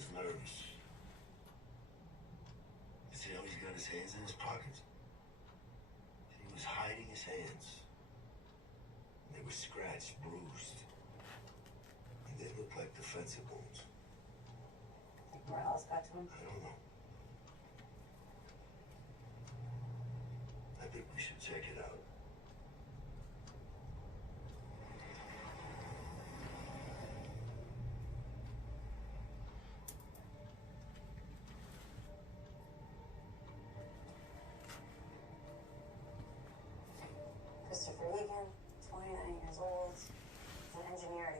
was nervous. You see how he's got his hands in his pockets? He was hiding his hands. They were scratched, bruised. And they looked like defensive wounds. Think Morales got to him? I don't know. I think we should check it out. Christopher Egan, 29 years old, is an engineer at a